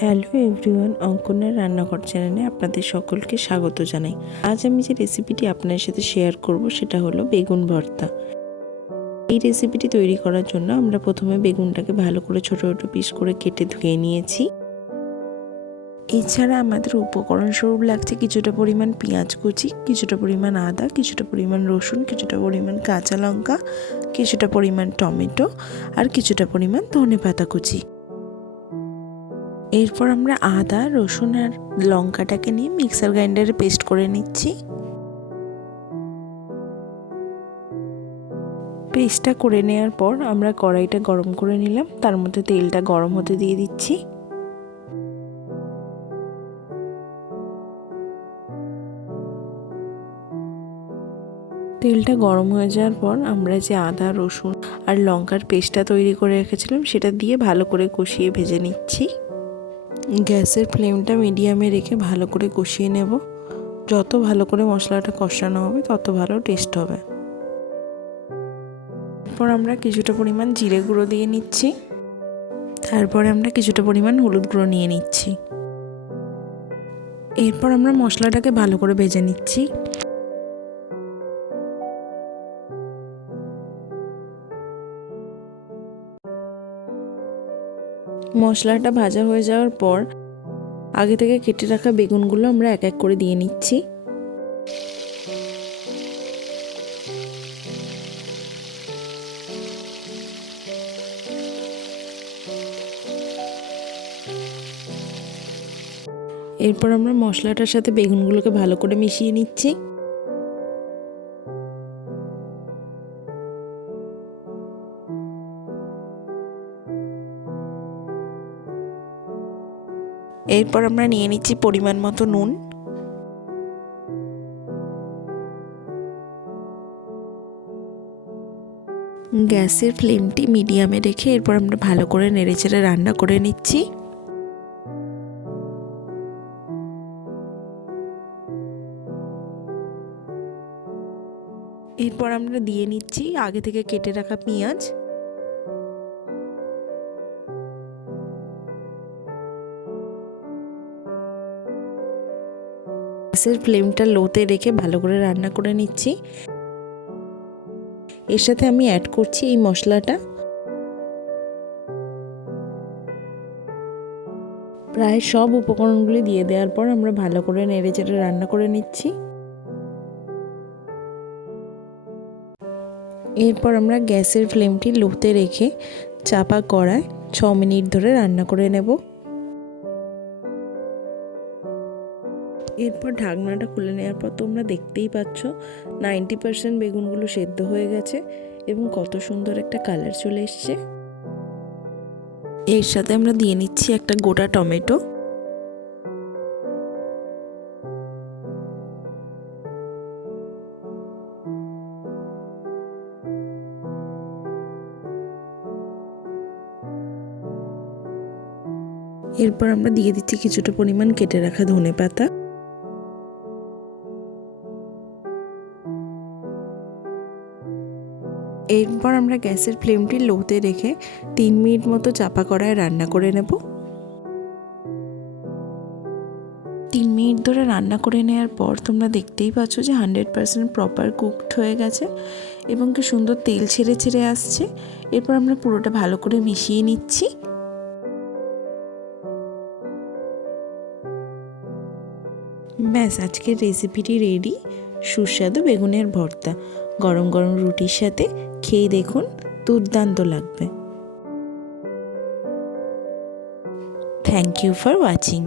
Hello everyone, অঙ্কনের রান্নাঘর চ্যানেলে আপনাদের সকলকে স্বাগত জানাই। আজ আমি যে রেসিপিটি আপনাদের সাথে শেয়ার করব সেটা হলো বেগুন ভর্তা। এই রেসিপিটি তৈরি করার জন্য আমরা প্রথমে বেগুনটাকে ভালো করে ছোট ছোট পিস করে কেটে ধুয়ে নিয়েছি। এছাড়া আমাদের উপকরণ স্বরূপ লাগছে কিছুটা পরিমাণ পেঁয়াজ কুচি, কিছুটা পরিমাণ আদা, কিছুটা পরিমাণ রসুন, কিছুটা পরিমাণ কাঁচা লঙ্কা, কিছুটা পরিমাণ টমেটো আর কিছুটা পরিমাণ ধনেপাতা কুচি। এরপর আমরা আদা, রসুন আর লঙ্কাটাকে নিয়ে মিক্সার গ্রাইন্ডারে পেস্ট করে নিচ্ছি। পেস্টটা করে নেওয়ার পর আমরা কড়াইটা গরম করে নিলাম, তার মধ্যে তেলটা গরম হতে দিয়ে দিচ্ছি। তেলটা গরম হয়ে যাওয়ার পর আমরা যে আদা, রসুন আর লঙ্কার পেস্টটা তৈরি করে রেখেছিলাম সেটা দিয়ে ভালো করে কষিয়ে ভেজে নিচ্ছি। গ্যাসের ফ্লেমটা মিডিয়ামে রেখে ভালো করে কষিয়ে নেব। যত ভালো করে মশলাটা কষানো হবে তত ভালো টেস্ট হবে। এরপর আমরা কিছুটা পরিমাণ জিরে গুঁড়ো দিয়ে নিচ্ছি। তারপরে আমরা কিছুটা পরিমাণ হলুদ গুঁড়ো নিয়ে নিচ্ছি। এরপর আমরা মশলাটাকে ভালো করে ভেজে নিচ্ছি। মশলাটা ভাজা হয়ে যাওয়ার পর আগে থেকে কেটে রাখা বেগুনগুলো আমরা এক এক করে দিয়ে নিচ্ছি। এরপর আমরা মশলাটার সাথে বেগুনগুলোকে ভালো করে মিশিয়ে নিচ্ছি। এরপর আমরা নিয়ে নিচ্ছি পরিমাণ মতো নুন। গ্যাসের ফ্লেমটি মিডিয়ামে রেখে এরপর আমরা ভালো করে নেড়েচেড়ে রান্না করে নিচ্ছি। এরপর আমরা দিয়ে নিচ্ছি আগে থেকে কেটে রাখা পেঁয়াজ। গ্যাসের ফ্লেমটা লোতে রেখে ভালো করে রান্না করে নিচ্ছি। এর সাথে আমি অ্যাড করছি এই মশলাটা। প্রায় সব উপকরণগুলি দিয়ে দেওয়ার পর আমরা ভালো করে নেড়েচেড়ে রান্না করে নিচ্ছি। এরপর আমরা গ্যাসের ফ্লেমটি লোতে রেখে চাপা কড়ায় 6 মিনিট ধরে রান্না করে নেব। এরপর ঢাকনাটা খুলে নেওয়ার পর তোমরা দেখতেই পাচ্ছ 90% বেগুনগুলো সেদ্ধ হয়ে গেছে এবং কত সুন্দর একটা কালার চলে এসছে। এর সাথে আমরা দিয়ে নিচ্ছি একটা গোটা টমেটো। এরপর আমরা দিয়ে দিচ্ছি কিছুটা পরিমাণ কেটে রাখা ধনেপাতা। এরপর আমরা গ্যাসের ফ্লেমটি লোতে রেখে 3 মিনিট মতো চাপা কড়ায় রান্না করে নেব। 3 মিনিট ধরে রান্না করে নেওয়ার পর তোমরা দেখতেই পাচ্ছ যে 100% প্রপার কুকড হয়ে গেছে এবং কি সুন্দর তেল ছেড়ে ছেড়ে আসছে। এরপর আমরা পুরোটা ভালো করে মিশিয়ে নিচ্ছি। ব্যাস, আজকের রেসিপিটি রেডি। সুস্বাদু বেগুনের ভর্তা গরম গরম রুটির সাথে খেয়ে দেখুন, দুর্দান্ত লাগবে। Thank you for watching.